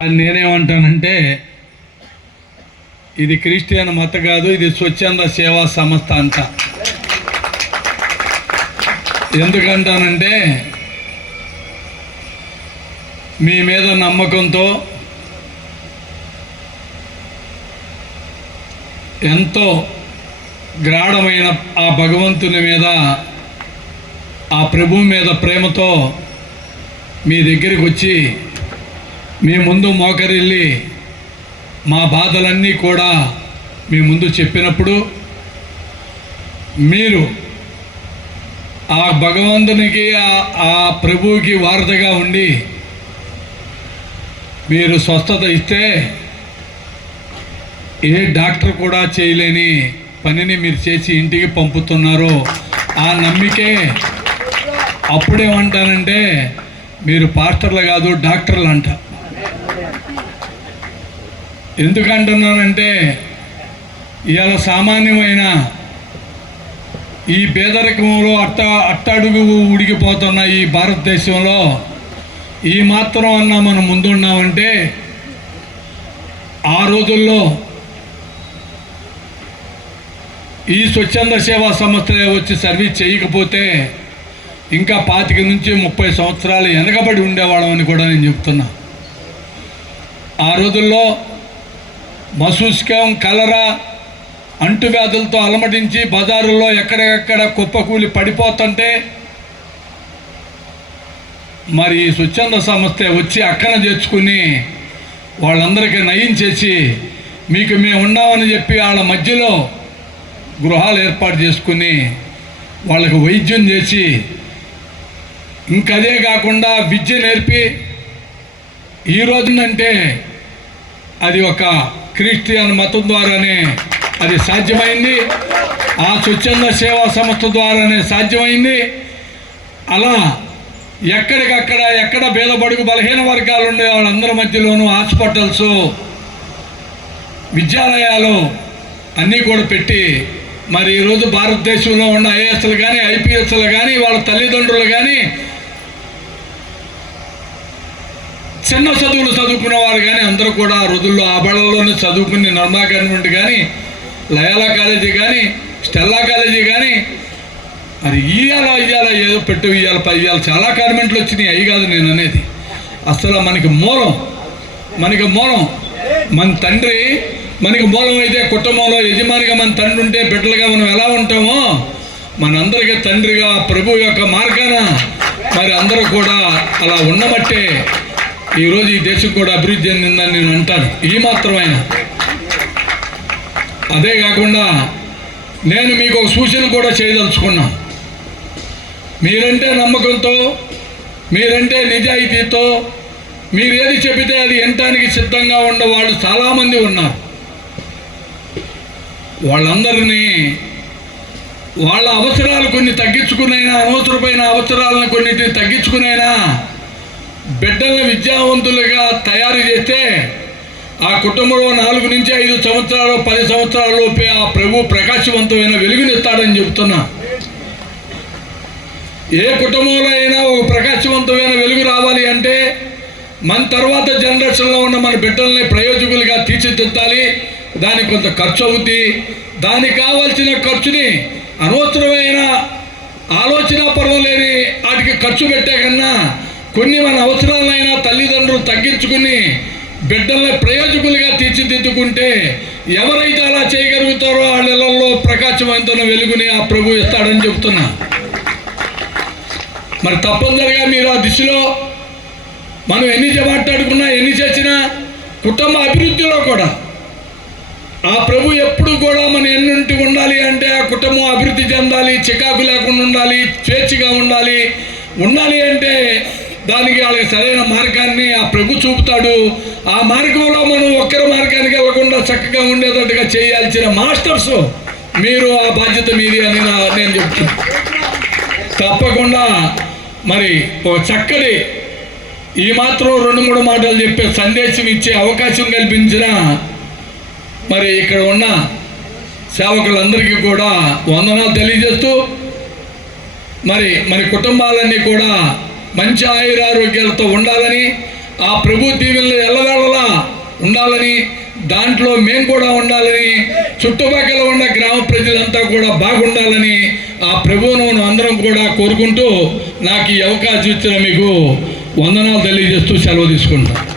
నేనేమంటానంటే ఇది క్రిస్టియన్ మత కాదు, ఇది స్వచ్ఛంద సేవా సంస్థ అంట. ఎందుకంటానంటే మీ మీద నమ్మకంతో ఎంతో గాఢమైన ఆ భగవంతుని మీద, ఆ ప్రభువు మీద ప్రేమతో మీ దగ్గరికి వచ్చి మీ ముందు మోకరిల్లి మా బాధలన్నీ కూడా మీ ముందు చెప్పినప్పుడు మీరు ఆ భగవంతునికి ఆ ప్రభువుకి వారధిగా ఉండి మీరు స్వస్థత ఇస్తే ఏ డాక్టర్ కూడా చేయలేని పనిని మీరు చేసి ఇంటికి పంపుతున్నారో ఆ నమ్మికే అప్పుడేమంటానంటే మీరు పాస్టర్లు కాదు డాక్టర్లు అంట. ఎందుకంటున్నానంటే ఇవాళ సామాన్యమైన ఈ పేదరికంలో అట్టడుగు ఉడికిపోతున్న ఈ భారతదేశంలో ఈ మాత్రం అన్నా మనం ముందున్నామంటే ఆ రోజుల్లో ఈ స్వచ్ఛంద సేవా సంస్థలే వచ్చి సర్వీస్ చేయకపోతే ఇంకా 25 నుంచి 30 సంవత్సరాలు వెనకబడి ఉండేవాళ్ళమని కూడా నేను చెప్తున్నా. ఆ రోజుల్లో మసూస్కం, కలరా అంటువ్యాధులతో అలమటించి బజారుల్లో ఎక్కడెక్కడ కుప్పకూలి పడిపోతుంటే మరి స్వచ్ఛంద సంస్థ వచ్చి అక్కన చేర్చుకుని వాళ్ళందరికీ నయం చేసి మీకు మేము ఉన్నామని చెప్పి వాళ్ళ మధ్యలో గృహాలు ఏర్పాటు చేసుకుని వాళ్ళకు వైద్యం చేసి ఇంకదే కాకుండా విద్య నేర్పి ఈ రోజునంటే అది ఒక క్రిస్టియన్ మతం ద్వారానే అది సాధ్యమైంది. ఆ స్వచ్ఛంద సేవా సంస్థ ద్వారానే సాధ్యమైంది. అలా ఎక్కడికక్కడ ఎక్కడ పేదబడుగు బలహీన వర్గాలు ఉండే వాళ్ళందరి మధ్యలోనూ హాస్పిటల్స్, విద్యాలయాలు అన్నీ కూడా పెట్టి మరి ఈరోజు భారతదేశంలో ఉన్న ఐఏఎస్లు కానీ ఐపీఎస్లు కానీ వాళ్ళ తల్లిదండ్రులు కానీ చిన్న చదువులు చదువుకున్న వారు కానీ అందరూ కూడా ఆ రోజుల్లో ఆ బళ్ళలోనే చదువుకుని నర్మా గవర్నమెంట్ కానీ, లయాలా కాలేజీ కానీ, స్టెల్లా కాలేజీ కానీ మరి ఇయ్యాల ఏదో పెట్టు ఇయ్యాల చాలా కాన్వెంట్లు వచ్చినాయి. అవి కాదు నేను అనేది. అసలు మనకి మూలం మన తండ్రి మనకి మూలం అయితే కుటుంబంలో యజమానిగా మన తండ్రి ఉంటే బిడ్డలుగా మనం ఎలా ఉంటామో మనందరికీ తండ్రిగా ప్రభు యొక్క మార్గాన మరి అందరూ కూడా అలా ఉన్నబట్టే ఈరోజు ఈ దేశం కూడా అభివృద్ధి చెందిందని నేను అంటాను. ఈ మాత్రమైనా అదే కాకుండా నేను మీకు ఒక సూచన కూడా చేయదలుచుకున్నా. మీరంటే నమ్మకంతో, మీరంటే నిజాయితీతో మీరు ఏది చెబితే అది వినటానికి సిద్ధంగా ఉన్న వాళ్ళు చాలామంది ఉన్నారు. వాళ్ళందరినీ వాళ్ళ అవసరాలు కొన్ని తగ్గించుకునైనా, అనవసరమైన అవసరాలను కొన్నిటిని తగ్గించుకునైనా బిడ్డలను విద్యావంతులుగా తయారు చేస్తే ఆ కుటుంబంలో 4 నుంచి 5 సంవత్సరాలు 10 సంవత్సరాల లోపే ఆ ప్రభు ప్రకాశవంతమైన వెలుగునిస్తాడని చెప్తున్నా. ఏ కుటుంబంలో అయినా ఒక ప్రకాశవంతమైన వెలుగు రావాలి అంటే మన తర్వాత జనరేషన్లో ఉన్న మన బిడ్డల్ని ప్రయోజకులుగా తీర్చిదిద్దాలి. దానికి కొంత ఖర్చు అవుతుంది. దానికి కావాల్సిన ఖర్చుని అనవసరమైన ఆలోచన పరం లేని వాటికి ఖర్చు పెట్టే కన్నా కొన్ని మన అవసరాలైనా తల్లిదండ్రులు తగ్గించుకుని బిడ్డల్ని ప్రయోజకులుగా తీర్చిదిద్దుకుంటే ఎవరైతే అలా చేయగలుగుతారో వాళ్ళలో ప్రకాశవంతమైన వెలుగుని ఆ ప్రభు ఇస్తాడని చెప్తున్నా. మరి తప్పనిసరిగా మీరు ఆ దిశలో మనం ఎన్ని మాట్లాడుకున్నా ఎన్ని చేసినా కుటుంబ అభివృద్ధిలో కూడా ఆ ప్రభు ఎప్పుడు కూడా మన ఎన్నింటి ఉండాలి అంటే ఆ కుటుంబం అభివృద్ధి చెందాలి, చికాకు లేకుండా ఉండాలి, స్వేచ్ఛగా ఉండాలి అంటే దానికి వాళ్ళకి సరైన మార్గాన్ని ఆ ప్రభు చూపుతాడు. ఆ మార్గంలో మనం ఒక్కరి మార్గానికి వెళ్లకుండా చక్కగా ఉండేటట్టుగా చేయాల్సిన మాస్టర్స్ మీరు, ఆ బాధ్యత మీది అని నేను చెప్తున్నాను. తప్పకుండా మరి ఒక చక్కటి ఈ మాత్రం 2-3 మాటలు చెప్పే సందేశం ఇచ్చే అవకాశం కల్పించిన మరి ఇక్కడ ఉన్న సేవకులందరికీ కూడా వందనాలు తెలియజేస్తూ మరి కుటుంబాలన్నీ కూడా మంచి ఆయురారోగ్యాలతో ఉండాలని ఆ ప్రభు దీవెనలు ఎల్లవేళలా ఉండాలని, దాంట్లో మేము కూడా ఉండాలని, చుట్టుపక్కల ఉన్న గ్రామ ప్రజలంతా కూడా బాగుండాలని ఆ ప్రభువును అందరం కూడా కోరుకుంటూ నాకు ఈ అవకాశం ఇచ్చిన మీకు వందనాలు తెలియజేస్తూ సెలవు తీసుకుంటాను.